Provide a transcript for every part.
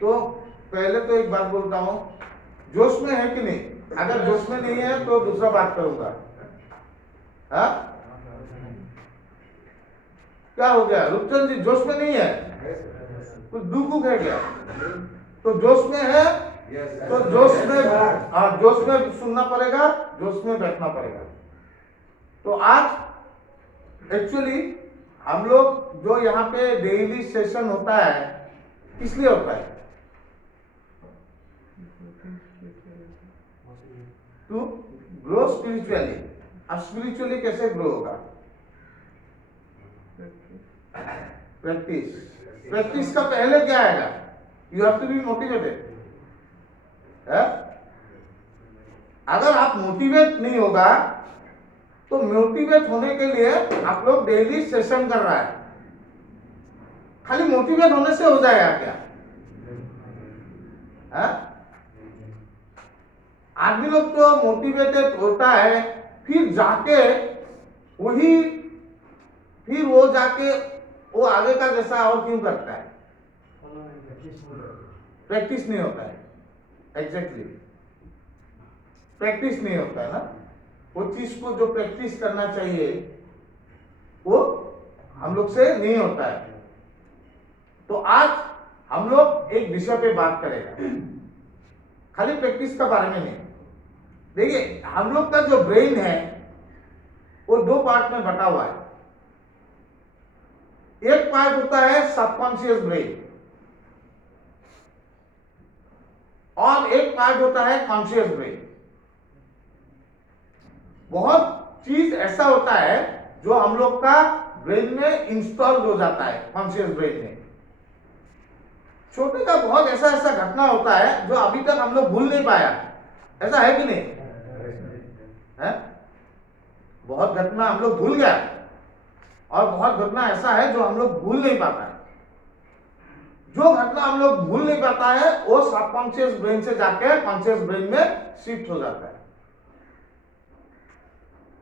तो पहले तो एक बात बोलता हूं, जोश में है कि नहीं? अगर जोश में नहीं है तो दूसरा बात करूंगा। हाँ, क्या हो गया रूपचंद जी, जोश में नहीं है? कुछ दुख है क्या? तो जोश में है तो जोश में, हाँ जोश में सुनना पड़ेगा, जोश में बैठना पड़ेगा। तो आज एक्चुअली हम लोग जो यहाँ पे डेली सेशन होता है, किस लिए होता है? To grow spiritually. अब स्पिरिचुअली कैसे ग्रो होगा? प्रैक्टिस। प्रैक्टिस का पहले क्या आएगा? You have to be motivated. अगर आप मोटिवेट नहीं होगा तो मोटिवेट होने के लिए आप लोग डेली सेशन कर रहा है, खाली मोटिवेट होने से हो जाएगा क्या? आदमी लोग तो मोटिवेटेड होता है, फिर जाके वही, फिर वो जाके वो आगे का जैसा और क्यों करता है? प्रैक्टिस नहीं होता है। एग्जैक्टली, प्रैक्टिस नहीं होता है ना। वो चीज को जो प्रैक्टिस करना चाहिए वो हम लोग से नहीं होता है। तो आज हम लोग एक विषय पे बात करेंगे, खाली प्रैक्टिस का बारे में नहीं। देखिए, हम लोग का जो ब्रेन है वो दो पार्ट में बटा हुआ है। एक पार्ट होता है सबकॉन्शियस ब्रेन और एक पार्ट होता है कॉन्शियस ब्रेन। बहुत चीज ऐसा होता है जो हम लोग का ब्रेन में इंस्टॉल हो जाता है, कॉन्शियस ब्रेन में। छोटे का बहुत ऐसा ऐसा घटना होता है जो अभी तक हम लोग भूल नहीं पाया। ऐसा है कि नहीं है? बहुत घटना हम लोग भूल गया और बहुत घटना ऐसा है जो हम लोग भूल नहीं पाता है। जो घटना हम लोग भूल नहीं पाता है वो सबकॉन्शियस ब्रेन से जाके कॉन्शियस ब्रेन में शिफ्ट हो जाता है।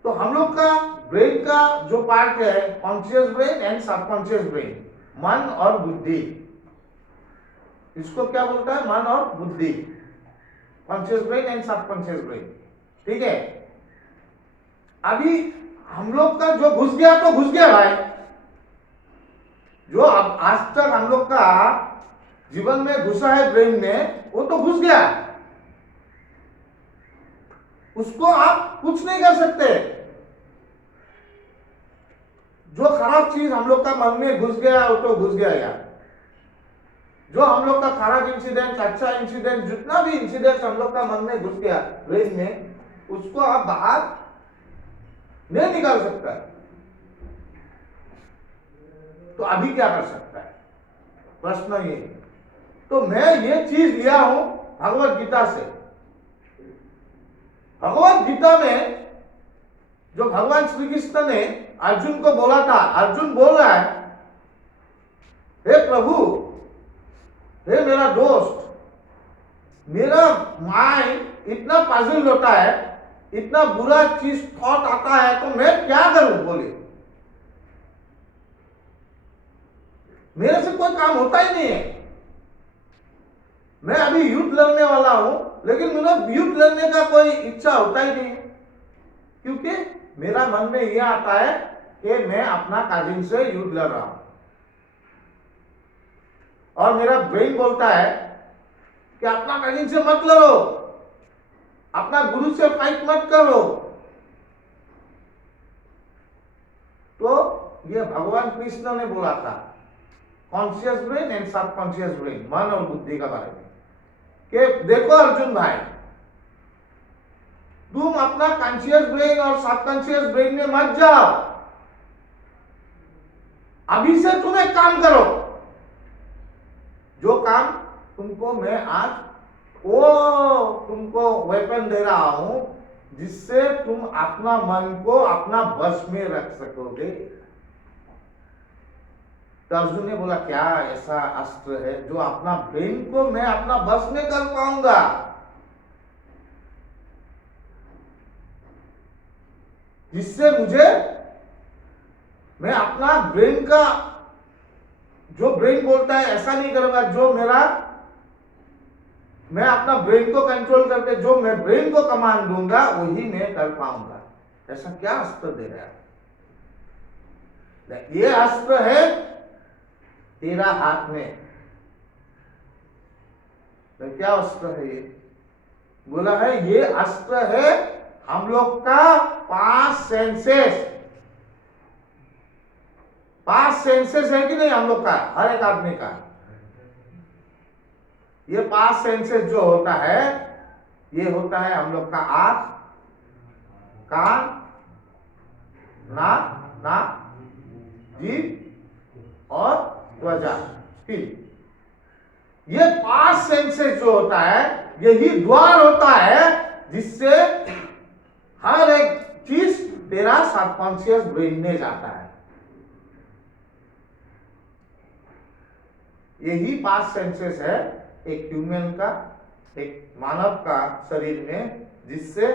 तो हम लोग का ब्रेन का जो पार्ट है, conscious brain and subconscious brain, मन और बुद्धि, इसको क्या बोलता है? मन और बुद्धि, conscious brain and subconscious brain. ठीक है, अभी हम लोग का जो घुस गया तो घुस गया भाई। जो अब आज तक हम लोग का जीवन में घुसा है ब्रेन में, वो तो घुस गया, उसको आप कुछ नहीं कर सकते। जो खराब चीज हम लोग का मन में घुस गया वो तो घुस गया यार। जो हम लोग का खराब इंसिडेंट, अच्छा इंसिडेंट, जितना भी इंसिडेंट हम लोग का मन में घुस गया ब्रेन में, उसको आप बाहर नहीं निकाल सकता। तो अभी क्या कर सकता है? प्रश्न ये। तो मैं ये चीज लिया हूं भगवत गीता से। भगवत गीता में जो भगवान श्री कृष्ण ने अर्जुन को बोला था, अर्जुन बोल रहा है, हे प्रभु, हे मेरा दोस्त, मेरा माइंड इतना पजल होता है, इतना बुरा चीज थॉट आता है, तो मैं क्या करूं? बोले, मेरे से कोई काम होता ही नहीं है। मैं अभी युद्ध लड़ने वाला हूं, लेकिन मुझे युद्ध लड़ने का कोई इच्छा होता ही नहीं, क्योंकि मेरा मन में यह आता है कि मैं अपना काजिन से युद्ध लड़ रहा हूं। और मेरा ब्रेन बोलता है कि अपना काजिन से मत लड़ो, अपना गुरु से फाइट मत करो। तो ये भगवान कृष्ण ने बोला था, conscious brain and subconscious brain, मन और बुद्धि का बारे में, कि देखो अर्जुन भाई, तुम अपना कॉन्शियस ब्रेन और सबकॉन्शियस ब्रेन में मत जाओ। अभी से तुम एक काम करो, जो काम तुमको मैं आज वो तुमको वेपन दे रहा हूं, जिससे तुम अपना मन को अपना बस में रख सकोगे। तो अर्जुन ने बोला, क्या ऐसा अस्त्र है जो अपना ब्रेन को मैं अपना बस में कर पाऊंगा? जिससे मुझे, मैं अपना ब्रेन का, जो ब्रेन बोलता है ऐसा नहीं करूंगा, जो मेरा मैं अपना ब्रेन को कंट्रोल करके जो मैं ब्रेन को कमांड दूंगा वही मैं कर पाऊंगा। ऐसा क्या अस्त्र दे रहा है? ये अस्त्र है तेरा हाथ में। तो क्या अस्त्र है ये? बोला है ये अस्त्र है हम लोग का 5 सेंसेस। 5 सेंसेस है कि नहीं हम लोग का, हर एक आदमी का। ये 5 सेंसेस जो होता है ये होता है हम लोग का आंख, कान, नाक, जीभ और त्वचा, स्किन। ये 5 सेंसेस जो होता है यही द्वार होता है जिससे हर एक चीज तेरा सबकॉन्शियस ब्रेन में जाता है। यही 5 सेंसेस है एक ह्यूमन का, एक मानव का शरीर में, जिससे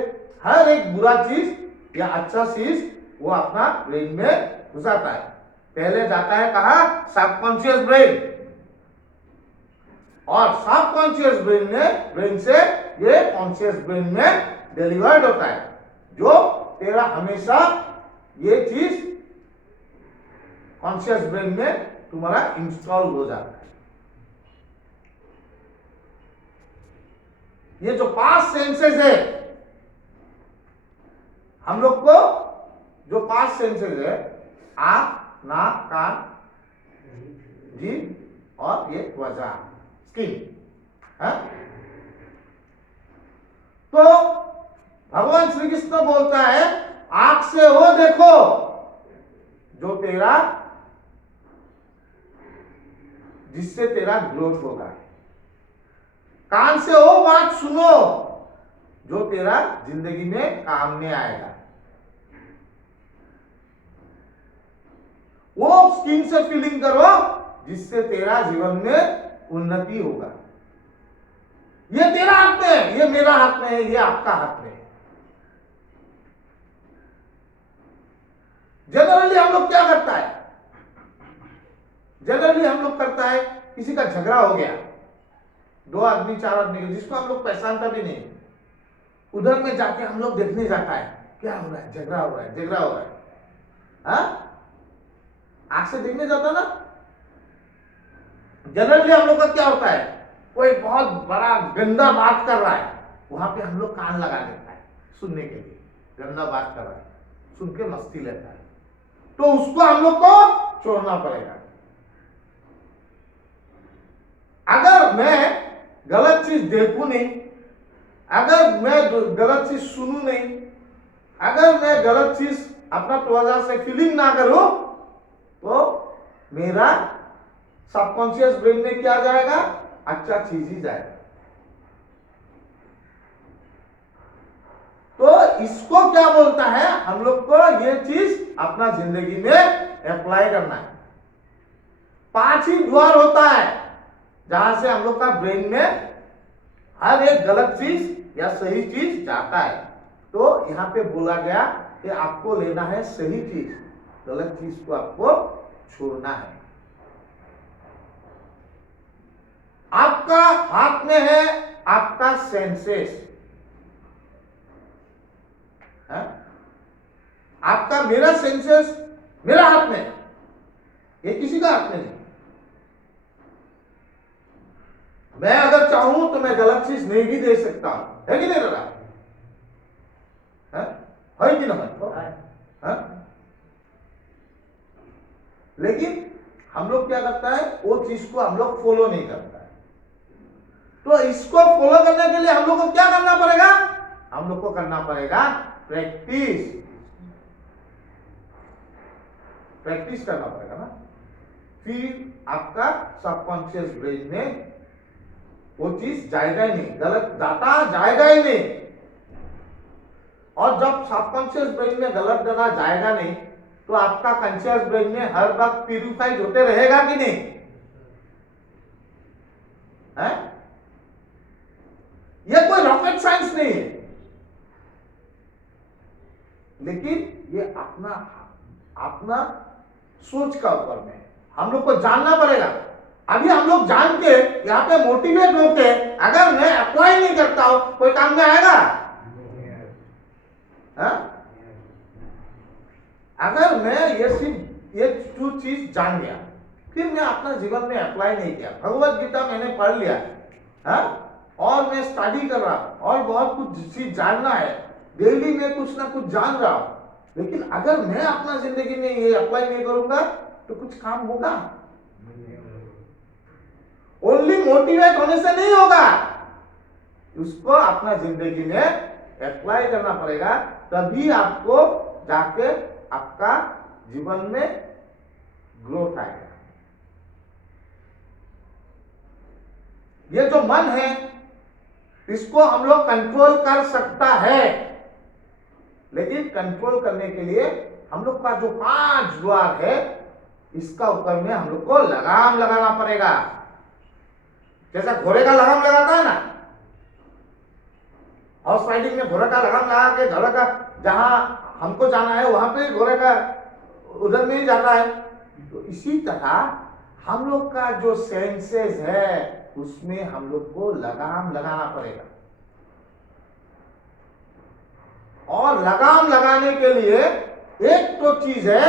हर एक बुरा चीज या अच्छा चीज वो अपना ब्रेन में घुसाता है। पहले जाता है कहा? Subconscious brain. और सबकॉन्शियस ब्रेन से ये कॉन्शियस ब्रेन में डिलीवर्ड होता है, जो तेरा हमेशा ये चीज कॉन्शियस ब्रेन में तुम्हारा इंस्टॉल हो जाता है। ये जो 5 सेंसेस है हम लोग को, जो 5 सेंसेस है आंख, नाक, कान, जीभ और ये त्वचा, स्किन है। तो भगवान श्री कृष्ण बोलता है आंख से वो देखो जो तेरा, जिससे तेरा ग्रोथ होगा। कान से वो बात सुनो जो तेरा जिंदगी में काम में आएगा। वो स्किन से फीलिंग करो जिससे तेरा जीवन में उन्नति होगा। ये तेरा हाथ में है, ये मेरा हाथ में है, ये आपका हाथ में है। जनरली हम लोग क्या करता है? जनरली हम लोग करता है किसी का झगड़ा हो गया, 2 आदमी 4 आदमी, जिसको हम लोग पहचानता भी नहीं, उधर में जाके हम लोग देखने जाता है क्या हो रहा है, झगड़ा हो रहा है, झगड़ा हो रहा है। हाँ, आंख से देखने जाता ना। जनरली हम लोग का क्या होता है, कोई बहुत बड़ा गंदा बात कर रहा है, वहां पे हम लोग कान लगा देता है सुनने के लिए। गंदा बात कर रहा है, सुन के मस्ती लेता है, तो उसको हम लोग को छोड़ना पड़ेगा। अगर मैं गलत चीज देखूं नहीं, अगर मैं गलत चीज सुनूं नहीं, अगर मैं गलत चीज अपना त्वचा से फीलिंग ना करूं, तो मेरा सबकॉन्शियस ब्रेन में क्या जाएगा? अच्छा चीज ही जाएगा। तो इसको क्या बोलता है? हम लोग को ये चीज अपना जिंदगी में अप्लाई करना है। 5 ही द्वार होता है जहां से हम लोग का ब्रेन में हर एक गलत चीज या सही चीज जाता है। तो यहां पे बोला गया कि आपको लेना है सही चीज, गलत चीज को आपको छोड़ना है। आपका हाथ में है आपका सेंसेस है? आपका, मेरा सेंसेस मेरा हाथ में है, ये किसी का हाथ में नहीं। मैं अगर चाहूं तो मैं गलत चीज नहीं भी दे सकता हूं, है कि नहीं दादा? है कि नहीं? लेकिन हम लोग क्या करता है, वो चीज को हम लोग फॉलो नहीं करता है। तो इसको फॉलो करने के लिए हम लोग को क्या करना पड़ेगा? हम लोग को करना पड़ेगा प्रैक्टिस। प्रैक्टिस करना पड़ेगा ना, फिर आपका सबकॉन्शियस ब्रेन में वो चीज जाएगा ही नहीं, गलत डाटा जाएगा ही नहीं। और जब सबकॉन्शियस ब्रेन में गलत डाटा जाएगा नहीं, तो आपका कॉन्शियस ब्रेन में हर वक्त प्यूरिफाइड होते रहेगा कि नहीं है? ये कोई रॉकेट साइंस नहीं है, लेकिन ये अपना अपना सोच का ऊपर में हम लोग को जानना पड़ेगा। अभी हम लोग जान के यहाँ पे मोटिवेट होके अगर मैं अप्लाई नहीं करता हूं कोई काम में आएगा? हाँ? अगर मैं ये चीज जान गया फिर मैं अपना जीवन में अप्लाई नहीं किया, भगवत गीता मैंने पढ़ लिया, हाँ? और मैं स्टडी कर रहा हूं और बहुत कुछ चीज जानना है, डेली में कुछ ना कुछ जान रहा हूं, लेकिन अगर मैं अपना जिंदगी में ये अप्लाई नहीं करूंगा तो कुछ काम होगा? ओनली मोटिवेट होने से नहीं होगा, उसको अपना जिंदगी में अप्लाई करना पड़ेगा, तभी आपको जाके आपका जीवन में ग्रोथ आएगा। ये जो मन है इसको हम लोग कंट्रोल कर सकता है, लेकिन कंट्रोल करने के लिए हम लोग का जो 5 द्वार है इसका ऊपर में हम लोग को लगाम लगाना पड़ेगा। जैसा घोड़े का लगाम लगाता है ना, हॉर्स राइडिंग में घोड़े का लगाम लगा के घोड़े का जहां हमको जाना है वहां पे घोड़े का उधर में ही जाता है, तो इसी तरह हम लोग का जो सेंसेस है उसमें हम लोग को लगाम लगाना पड़ेगा। और लगाम लगाने के लिए एक तो चीज है,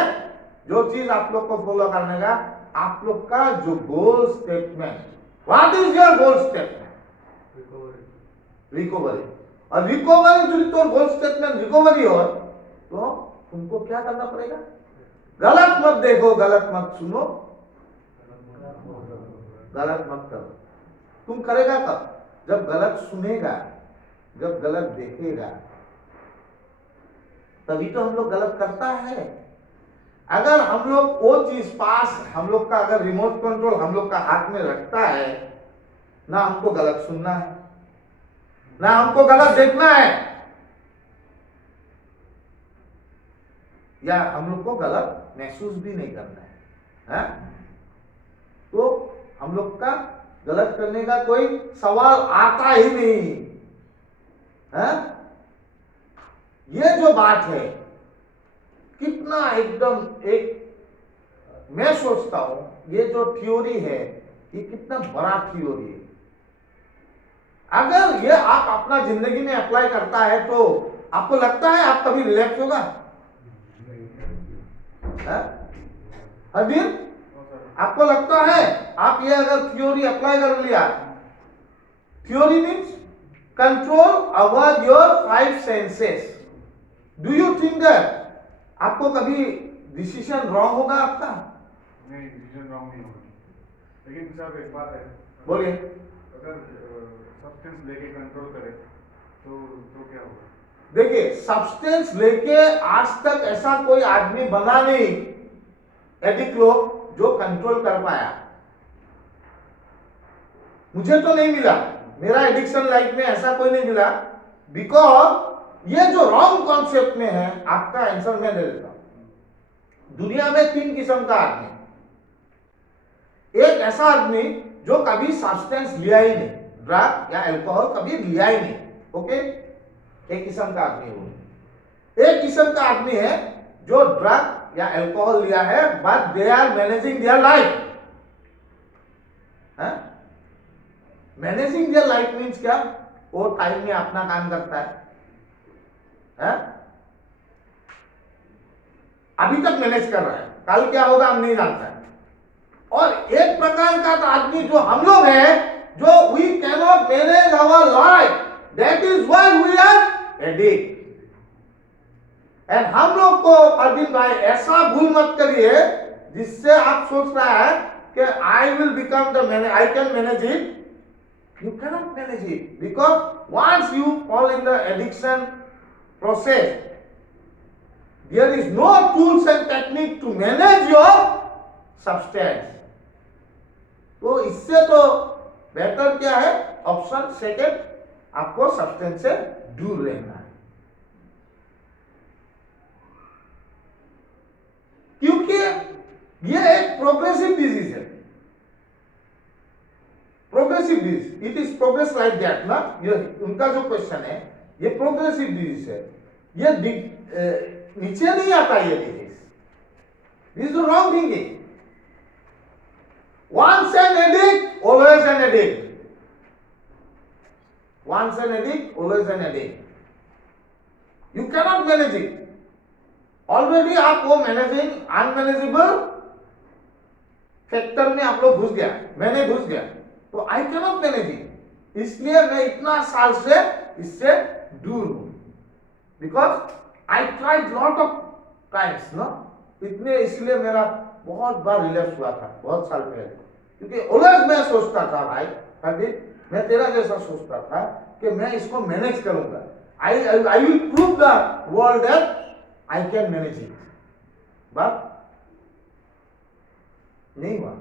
जो चीज आप लोग को फॉलो करने का, आप लोग का जो goal statement, what is your goal statement? Recovery. और रिकवरी जो तो गोल स्टेटमेंट रिकवरी हो तो तुमको क्या करना पड़ेगा? गलत मत देखो, गलत मत सुनो, गलत मत करो। तुम करेगा कब? जब गलत सुनेगा, जब गलत देखेगा, तभी तो हम लोग गलत करता है। अगर हम लोग वो चीज पास, हम लोग का अगर रिमोट कंट्रोल हम लोग का हाथ में रखता है, ना हमको गलत सुनना है, ना हमको गलत देखना है, या हम लोग को गलत महसूस भी नहीं करना है, तो हम लोग का गलत करने का कोई सवाल आता ही नहीं है। ये जो बात है कितना एकदम एक, मैं सोचता हूं ये जो थ्योरी है ये कितना बड़ा थ्योरी है। अगर ये आप अपना जिंदगी में अप्लाई करता है तो आपको लगता है आप कभी रिलैक्स होगा? अभी आपको लगता है आप ये अगर थ्योरी अप्लाई कर लिया, theory means control over your 5 senses, do you think that आपको कभी डिसीजन रॉन्ग होगा आपका? नहीं, डिसीजन रॉन्ग नहीं होगा, लेकिन साहब एक बात है, बोलिए। अगर सब्सटेंस लेके कंट्रोल करे तो क्या होगा? देखिए, सब्सटेंस लेके आज तक ऐसा कोई आदमी बना नहीं एडिक्ट लोग जो कंट्रोल कर पाया। मुझे तो नहीं मिला, मेरा एडिक्शन लाइफ में ऐसा कोई नहीं मिला, बिकॉज ये जो रॉन्ग कॉन्सेप्ट में है, आपका आंसर मैं दे देता हूं। दुनिया में 3 किस्म का आदमी, एक ऐसा आदमी जो कभी सब्सटेंस लिया ही नहीं, ड्रग या अल्कोहल कभी लिया ही नहीं, ओके, एक किस्म का आदमी वो। एक किस्म का आदमी है जो ड्रग या अल्कोहल लिया है but they are managing their life. Managing their life means क्या? वो टाइम में अपना काम करता है, अभी तक मैनेज कर रहा है, कल क्या होगा हम नहीं जानता है। और एक प्रकार का आदमी जो हम लोग हैं, जो we cannot manage our life, that is why we are addict. And हम लोग को अरविंद भाई ऐसा भूल मत करिए जिससे आप सोच रहा है कि I will become the manage, I can manage it. You cannot manage it, because once you fall in the addiction process, there is no tools and technique to manage your substance. तो इससे तो बेहतर क्या है? Option second, आपको substance से दूर रहना है, क्योंकि ये एक प्रोग्रेसिव डिजीज है। Progressive disease, it is progress like that ना, ये उनका जो क्वेश्चन है, ये प्रोग्रेसिव डिजीज है, ये नीचे नहीं आता ये disease, this is wrong thinking. Once an addict. Once an addict, always an addict. You cannot manage it. Already आप वो मैनेजिंग अनमैनेजेबल फैक्टर में आप लोग घुस गया, मैंने घुस गया, तो आई कैनॉट मैनेज इट, इसलिए मैं इतना साल से इससे दूर हूं, because I tried lot of times no, इतने इसलिए मेरा बहुत बार रिलैप्स हुआ था बहुत साल पहले, क्योंकि ऑलवेज मैं सोचता था भाई हरदीप, मैं तेरा जैसा सोचता था कि मैं इसको मैनेज करूंगा, I will prove the world that I can manage it, but नहीं हुआ.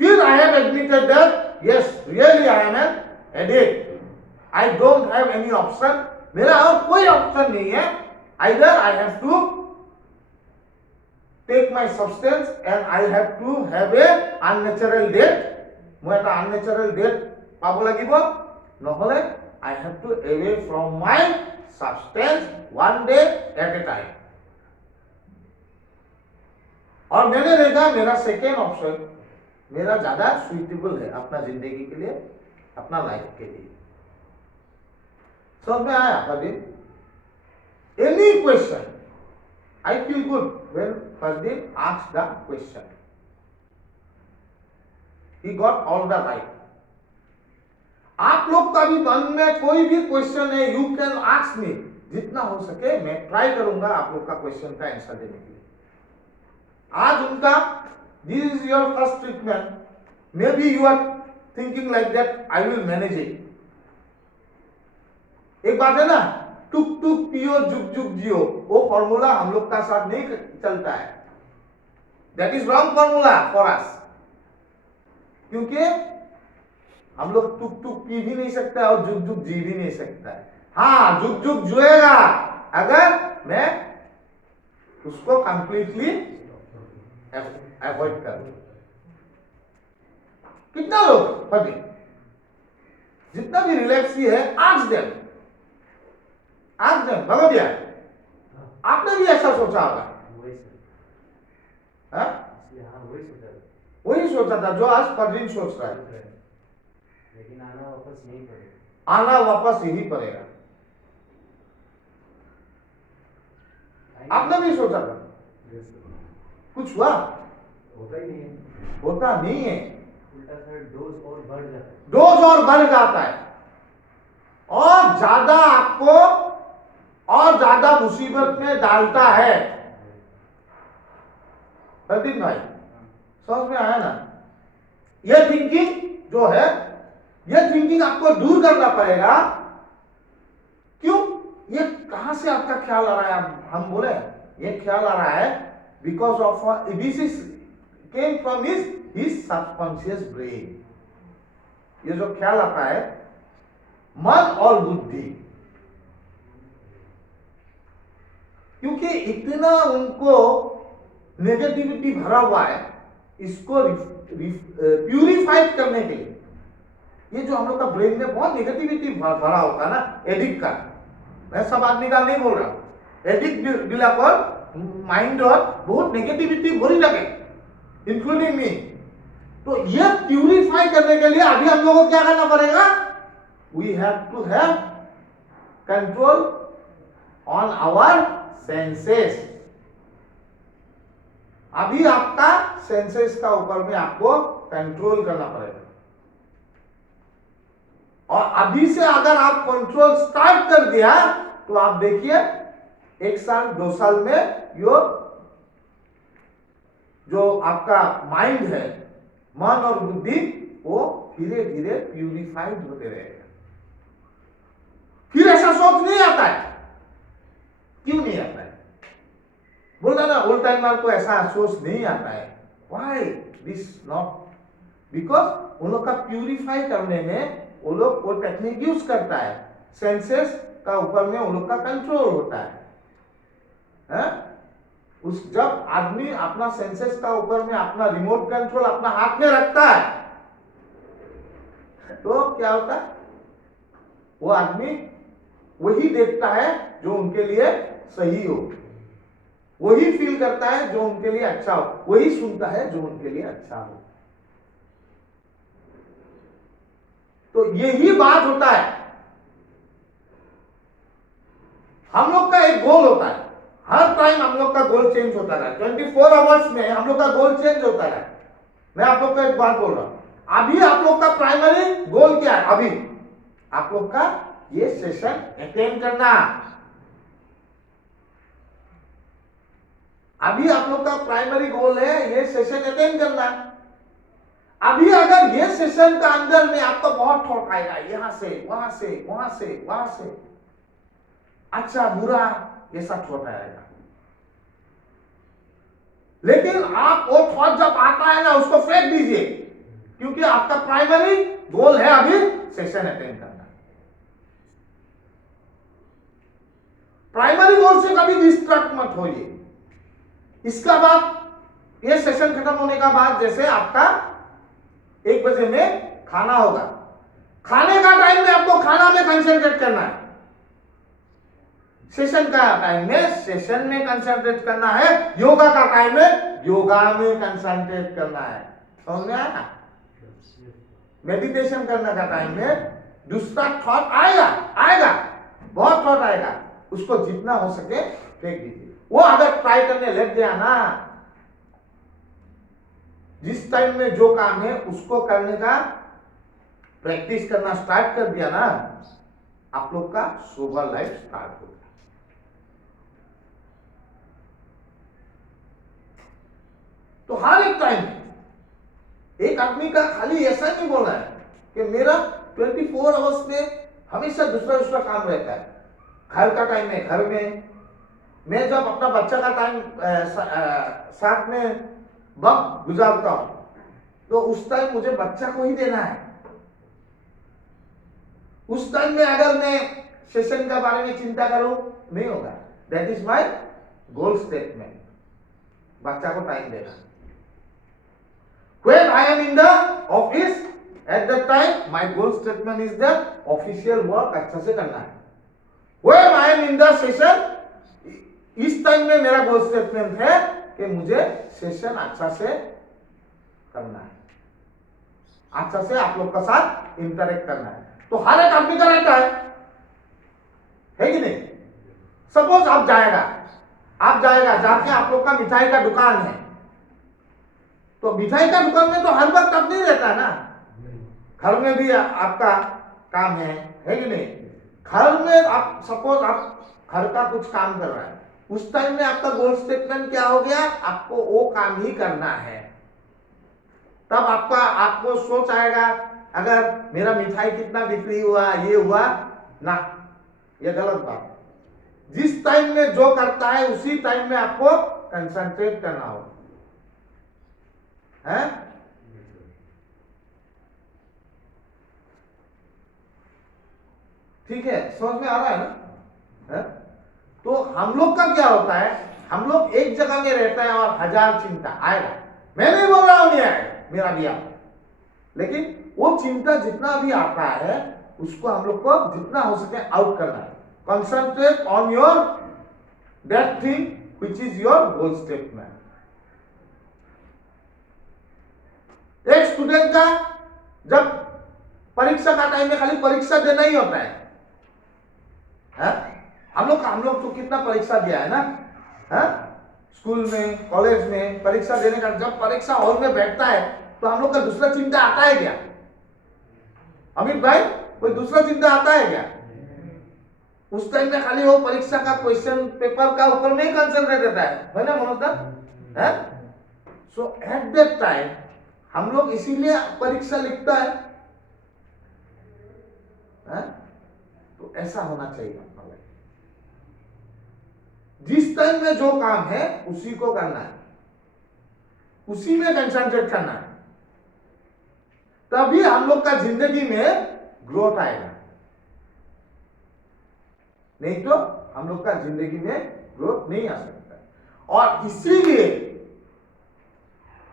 फिर I have admitted that yes really I am an addict, I don't have any option, मेरा और कोई ऑप्शन नहीं है, either I have to take my substance and I have to have a unnatural death, মই এটা unnatural death পাব লাগিব, নহলে I have to away from my substance one day at a time. और मैंने देखा मेरा सेकेंड ऑप्शन मेरा ज्यादा सुइटेबल है अपना जिंदगी के लिए, अपना लाइफ के लिए. समझ में आया Pradeep? Any question, I feel good when Pradeep asked the question. He got all the right. आप लोग का भी मन में कोई भी क्वेश्चन है, यू कैन आस्क मी, जितना हो सके मैं ट्राई करूंगा आप लोग का क्वेश्चन का आंसर देने के लिए. आज उनका this is your first treatment, maybe you are thinking like that I will manage it. एक बात है ना, टुक टुक पियो जुग जुग जियो, वो फॉर्मूला हम लोग का साथ नहीं चलता है, that is wrong formula for us, क्योंकि हम लोग टुक टुक पी भी नहीं सकता और जुग जुग जी भी नहीं सकता है. हाँ, जुग जुग जुएगा अगर मैं उसको कंप्लीटली अवॉइड करूं. कितना लोग पति जितना भी रिलैक्सी है आज देम भगवदिया, आपने भी ऐसा सोचा होगा? वही सोचा था जो आज परवीन सोच रहा है, लेकिन आना वापस यही पड़ेगा, आना वापस यही पड़ेगा. आपने भी सोचा था? कुछ हुआ? होता ही नहीं है, होता नहीं है, उल्टा फिर डोज और बढ़ जाता है, डोज और बढ़ जाता है, और ज्यादा आपको और ज्यादा मुसीबत में डालता है. प्रदीप भाई समझ में आया ना? ये थिंकिंग जो है, ये थिंकिंग आपको दूर करना पड़ेगा. क्यों? ये कहां से आपका ख्याल आ रहा है? हम बोले ये ख्याल आ रहा है because of this is came from his subconscious brain. ये जो ख्याल आता है मन और बुद्धि, क्योंकि इतना उनको नेगेटिविटी भरा हुआ है, इसको प्यूरिफाइड करने के लिए, ये जो हम लोग का ब्रेन में बहुत नेगेटिविटी भरा होता है ना एडिक्ट का, मैं सब आदमी का नहीं बोल रहा, एडिक्ट बिलाकर माइंड और बहुत नेगेटिविटी भरी लगे इंक्लूडिंग मी. तो ये प्यूरिफाई करने के लिए अभी हम लोगों को क्या करना पड़ेगा? We have to have control on our senses. अभी आपका सेंसेस का ऊपर में आपको कंट्रोल करना पड़ेगा, और अभी से अगर आप कंट्रोल स्टार्ट कर दिया तो आप देखिए 1 साल 2 साल में जो आपका माइंड है, मन और बुद्धि, वो धीरे धीरे प्यूरिफाइड होते रहेगा. फिर ऐसा सोच नहीं आता है. क्यों नहीं आता है? बोलता ना ओल्ड टाइमर को ऐसा सोच नहीं आता है. Why this not? बिकॉज उन लोग का प्यूरिफाई करने में वो लोग वो टेक्निक यूज करता है, सेंसेस का ऊपर में उन लोग का कंट्रोल होता है. उस जब आदमी अपना सेंसेस का ऊपर में अपना रिमोट कंट्रोल अपना हाथ में रखता है तो क्या होता है? वो आदमी वही देखता है जो उनके लिए सही हो, वही फील करता है जो उनके लिए अच्छा हो, वही सुनता है जो उनके लिए अच्छा हो. तो यही बात होता है। हम लोग का एक गोल होता है, हर टाइम हम लोग का गोल चेंज होता रहा है। 24 आवर्स में हम लोग का गोल चेंज होता रहा है। मैं आप लोग को एक बात बोल रहा हूं, अभी आप लोग का प्राइमरी गोल क्या है? अभी आप लोग का ये सेशन अटेंड करना। अभी आप लोग का प्राइमरी गोल है ये सेशन अटेंड करना। अभी अगर ये सेशन का अंदर में आपको बहुत थॉट आएगा, यहां से वहां से वहां से वहां से, अच्छा बुरा ये सब थॉट आएगा, लेकिन आप वो थॉट जब आता है ना उसको फेंक दीजिए, क्योंकि आपका प्राइमरी गोल है अभी सेशन अटेंड करना। प्राइमरी गोल से कभी डिस्ट्रैक्ट मत होइए। इसका बाद ये सेशन खत्म होने का बाद जैसे आपका 1 बजे में खाना होगा, खाने का टाइम में आपको खाना में कंसंट्रेट करना है। सेशन का टाइम में सेशन में कंसंट्रेट करना है, योगा का टाइम में योगा में कंसंट्रेट करना है। समझ में आया? मेडिटेशन करने का टाइम में दूसरा थॉट आएगा, बहुत थॉट आएगा, उसको जितना हो सके फेंक दीजिए। वो अगर ट्राई करने लग गया ना, जिस टाइम में जो काम है उसको करने का प्रैक्टिस करना स्टार्ट कर दिया ना, आप लोग का सोबर लाइफ स्टार्ट हो गया। तो हर एक टाइम एक आदमी का खाली ऐसा नहीं बोलना है कि मेरा 24 आवर्स में हमेशा दूसरा काम रहता है। घर का टाइम में घर में, मैं जब अपना बच्चा का टाइम साथ में वक्त गुजारता हूं तो उस टाइम मुझे बच्चा को ही देना है। उस टाइम में अगर मैं सेशन के बारे में चिंता करूं नहीं होगा। That is my goal statement, बच्चा को टाइम देना। When I am in the office, at that time, my goal statement is that official work अच्छा से करना है। When I am in the session, इस टाइम में मेरा गोल स्टेटमेंट है कि मुझे सेशन अच्छा से करना है, अच्छा से आप लोग का साथ इंटरेक्ट करना है। तो हर एक आदमी का रहता है कि नहीं? सपोज आप जाएगा जाके आप लोग का मिठाई का दुकान है, तो मिठाई का दुकान में तो हर वक्त आप नहीं रहता ना, घर में भी आपका काम है कि नहीं? घर में आप सपोज आप घर का कुछ काम कर रहा है, उस टाइम में आपका गोल स्टेटमेंट क्या हो गया? आपको वो काम ही करना है। तब आपको सोच आएगा अगर मेरा मिठाई कितना बिक्री हुआ, ये हुआ ना, ये गलत बात। जिस टाइम में जो करता है उसी टाइम में आपको कंसंट्रेट करना होगा, है? ठीक है, समझ में आ रहा है ना? है? तो हम लोग का क्या होता है, हम लोग एक जगह में रहता है और हजार चिंता आएगा। मैं नहीं बोल रहा हूं नहीं आएगा, मेरा भी आता, लेकिन वो चिंता जितना भी आता है उसको हम लोग को जितना हो सके आउट करना है। Concentrate on your that thing which is your goal statement. एक स्टूडेंट का जब परीक्षा का टाइम में खाली परीक्षा देना ही होता है, हम लोग तो कितना परीक्षा दिया है ना, स्कूल में कॉलेज में परीक्षा देने का, जब परीक्षा हॉल में बैठता है तो हम लोग का दूसरा चिंता आता है क्या? अमित भाई, कोई दूसरा चिंता आता है क्या? उस टाइम में खाली वो परीक्षा का क्वेश्चन पेपर का ऊपर में ही कंसंट्रेट रहता है ना मनोज दा? सो एट दैट टाइम हम लोग इसीलिए परीक्षा लिखता है, तो ऐसा होना चाहिए। जिस टाइम में जो काम है उसी को करना है, उसी में कंसंट्रेट करना है, तभी हम लोग का जिंदगी में ग्रोथ आएगा। नहीं तो हम लोग का जिंदगी में ग्रोथ नहीं आ सकता। और इसीलिए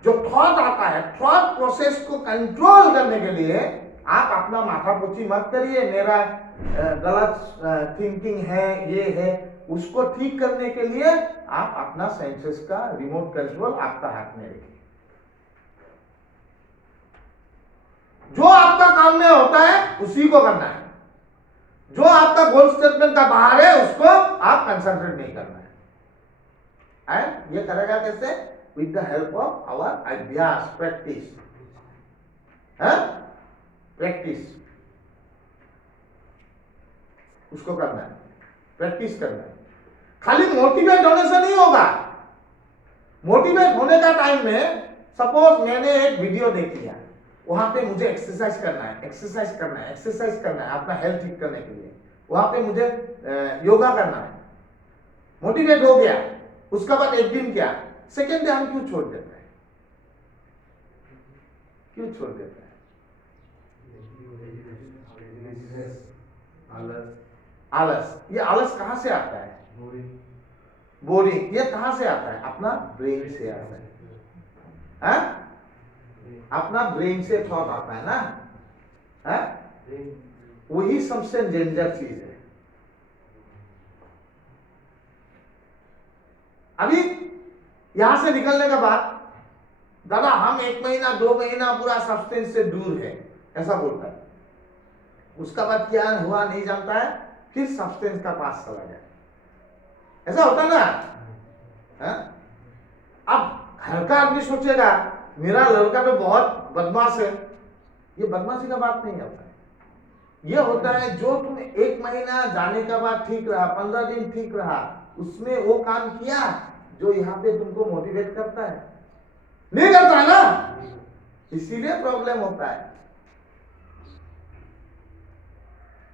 जो थॉट आता है, थॉट प्रोसेस को कंट्रोल करने के लिए आप अपना माथापोची मत करिए, मेरा गलत थिंकिंग है, ये है, उसको ठीक करने के लिए आप अपना सेंसेस का रिमोट कंट्रोल आपका हाथ में रखिए। जो आपका काम में होता है उसी को करना है। जो आपका गोल स्टेटमेंट का बाहर है उसको आप कंसंट्रेट नहीं करना है। एंड ये करेगा कैसे? With the help of our अभ्यास, प्रैक्टिस। प्रैक्टिस उसको करना है, प्रैक्टिस करना है। खाली मोटिवेट होने से नहीं होगा। मोटिवेट होने का टाइम में सपोज मैंने एक वीडियो देख लिया, वहां पे मुझे एक्सरसाइज करना है, एक्सरसाइज करना है, एक्सरसाइज करना है अपना हेल्थ ठीक करने के लिए, वहां पे मुझे योगा करना है, मोटिवेट हो गया। उसका बाद एक दिन क्या, सेकेंड डे हम क्यों छोड़ देते हैं? क्यों छोड़ देते हैं? आलस। ये आलस कहां से आता है? बोरिंग। ये कहां से आता है? अपना ब्रेन से आता है। अपना ब्रेन से थॉट आता है ना। वही सबसे डेंजर चीज है। अभी यहां से निकलने के बाद दादा हम 1 महीना 2 महीना पूरा सब्सटेंस से दूर है, ऐसा बोलता है। उसका बाद क्या हुआ नहीं जानता है, फिर सब्सटेंस का पास चला गया। ऐसा होता ना। अब घर का आदमी सोचेगा मेरा लड़का तो बहुत बदमाश है, ये बदमाशी का बात नहीं होता है। ये होता है जो तुम 1 महीना जाने के बाद ठीक रहा, 15 दिन ठीक रहा, उसमें वो काम किया जो यहाँ पे तुमको मोटिवेट करता है, नहीं करता है ना, इसीलिए प्रॉब्लम होता है।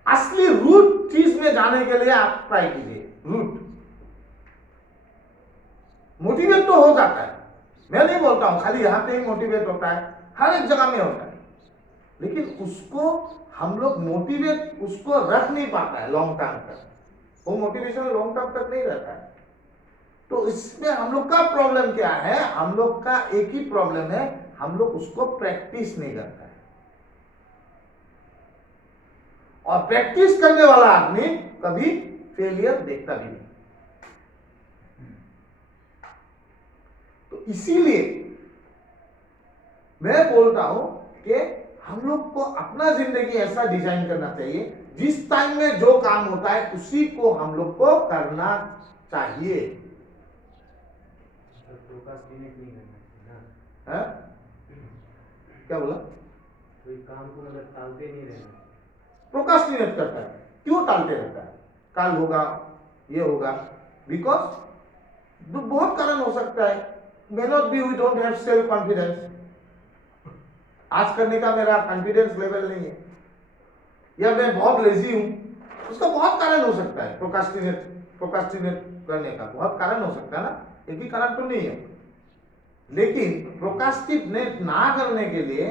असली रूट चीज में जाने के लिए आप ट्राई कीजिए। रूट मोटिवेट तो हो जाता है, मैं नहीं बोलता हूं खाली यहां पे ही मोटिवेट होता है, हर एक जगह में होता है, लेकिन उसको हम लोग मोटिवेट उसको रख नहीं पाता है लॉन्ग टर्म तक। वो मोटिवेशन लॉन्ग टर्म तक नहीं रहता है। तो इसमें हम लोग का प्रॉब्लम क्या है? हम लोग का एक ही प्रॉब्लम है, हम लोग उसको प्रैक्टिस नहीं करता है। और प्रैक्टिस करने वाला आदमी कभी फेलियर देखता भी नहीं। तो इसीलिए मैं बोलता हूं कि हम लोग को अपना जिंदगी ऐसा डिजाइन करना चाहिए, जिस टाइम में जो काम होता है उसी को हम लोग को करना चाहिए। प्रोक्रास्टिनेट नहीं करना ना। है? क्या बोला? कोई काम को मतलब टालते नहीं रहना। प्रोक्रास्टिनेट करता है, क्यों टालते रहता है? कल होगा, ये होगा, बिकॉज बहुत कारण हो सकता है। May not be we don't have self confidence, आज करने का मेरा कॉन्फिडेंस लेवल नहीं है, या मैं बहुत लेजी हूं, उसका बहुत कारण हो सकता है। प्रोक्रास्टिनेट करने का बहुत कारण हो सकता है ना, एक ही कारण तो नहीं है। लेकिन प्रोक्रास्टिनेट ना करने के लिए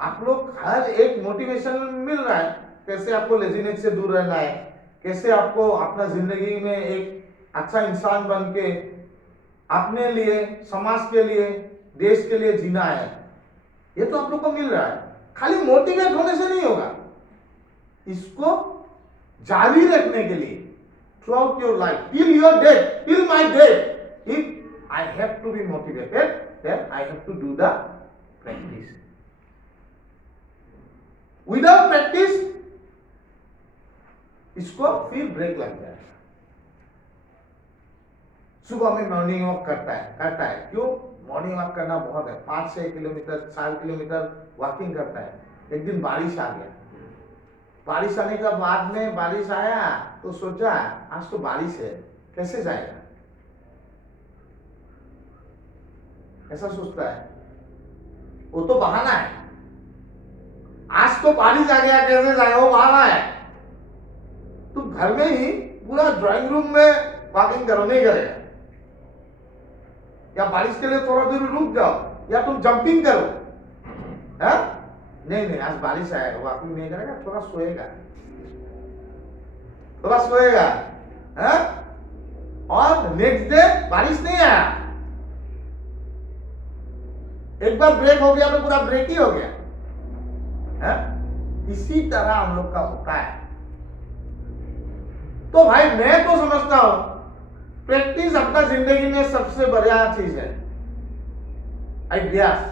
आप लोग हर एक मोटिवेशन मिल रहा है, कैसे आपको लेजीनेस से दूर रहना है, कैसे आपको अपना जिंदगी में एक अच्छा इंसान बन के अपने लिए, समाज के लिए, देश के लिए जीना है, ये तो आप लोग को मिल रहा है। खाली मोटिवेट होने से नहीं होगा, इसको जारी रखने के लिए throughout your life, till your death, till my death, if I have to be motivated, then I have to do the practice. Without practice इसको फिर ब्रेक लग जाएगा। सुबह में मॉर्निंग वॉक करता है, क्यों? मॉर्निंग वॉक करना बहुत है, 5-6 किलोमीटर 4 किलोमीटर वॉकिंग करता है। एक दिन बारिश आ गया, बारिश आने के बाद में बारिश आया तो सोचा आज तो बारिश है, कैसे जाएगा, ऐसा सोचता है। वो तो बहाना है, आज तो बारिश आ गया कैसे जाएगा, वो बहाना है। तुम घर में ही पूरा ड्राइंग रूम में वॉकिंग करो, नहीं करेगा, या बारिश के लिए थोड़ा दूर रुक जाओ, या तुम जंपिंग करो। है? नहीं, आज बारिश आएगा, वॉकिंग नहीं करेगा, थोड़ा सोएगा, है? और नेक्स्ट डे बारिश नहीं आया, एक बार ब्रेक हो गया तो पूरा ब्रेक ही हो गया। है? इसी तरह हम लोग का होता है। तो भाई मैं तो समझता हूं प्रैक्टिस अपना जिंदगी में सबसे बढ़िया चीज है, अभ्यास।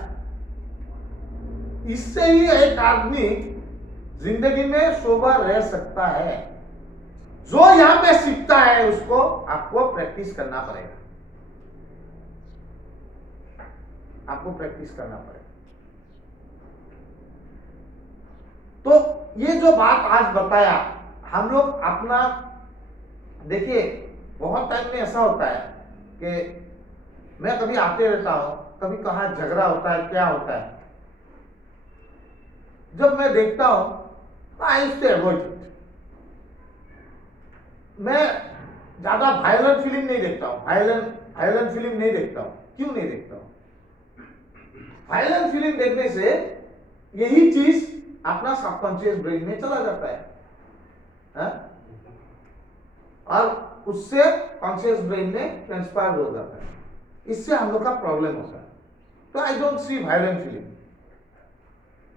इससे ही एक आदमी जिंदगी में सोबर रह सकता है। जो यहां पे सीखता है उसको आपको प्रैक्टिस करना पड़ेगा, आपको प्रैक्टिस करना पड़ेगा। तो ये जो बात आज बताया हम लोग अपना, देखिए बहुत टाइम में ऐसा होता है कि मैं कभी आते रहता हूं, कभी कहाँ झगड़ा होता है, क्या होता है, जब मैं देखता हूं तो I used to avoid it. मैं ज्यादा वायलेंट फिल्म नहीं देखता हूं, वायलेंट फिल्म नहीं देखता हूं। क्यों नहीं देखता हूं? वायलेंट फिल्म देखने से यही चीज अपना सबकॉन्शियस ब्रेन में चला जाता है? और उससे कॉन्शियस ब्रेन में ट्रांसफर हो जाता है, इससे हम लोग का प्रॉब्लम होता है। तो I don't see violent film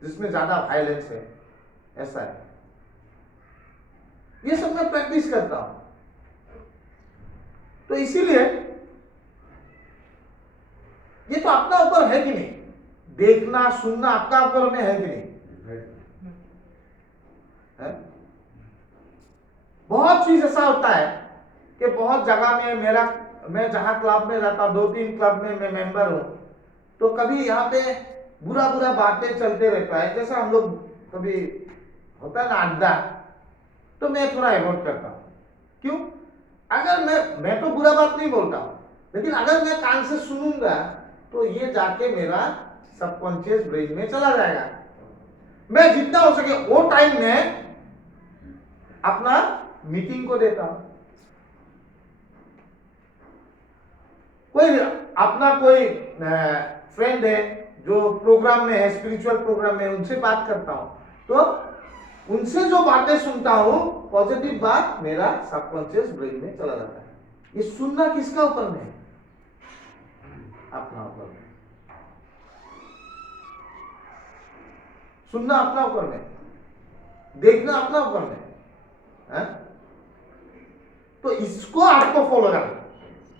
जिसमें ज्यादा वायलेंस है, ऐसा है। ये सब मैं प्रैक्टिस करता हूं। तो इसीलिए ये तो अपना ऊपर है कि नहीं, देखना सुनना आपका ऊपर में है कि नहीं है? बहुत चीज ऐसा होता है कि बहुत जगह में मैं जहां क्लब में रहता हूं, 2-3 क्लब में मैं मेंबर हूं, तो कभी यहाँ पे बुरा बुरा बातें चलते रहता है। जैसा हम लोग कभी होता है ना अड्डा, तो मैं थोड़ा अवॉइड करता हूं। क्यों? अगर मैं तो बुरा बात नहीं बोलता हूं, लेकिन अगर मैं कान से सुनूंगा तो ये जाके मेरा सबकॉन्शियस ब्रेन में चला जाएगा। मैं जितना हो सके वो टाइम में अपना मीटिंग को देता हूं। कोई फ्रेंड है जो प्रोग्राम में है, स्पिरिचुअल प्रोग्राम में, उनसे बात करता हूं, तो उनसे जो बातें सुनता हूं पॉजिटिव बात मेरा सबकॉन्शियस ब्रेन में चला जाता है। ये सुनना किसका ऊपर में है? अपना ऊपर में। सुनना अपना ऊपर में, देखना अपना ऊपर में है? तो इसको आपको फॉलो करना।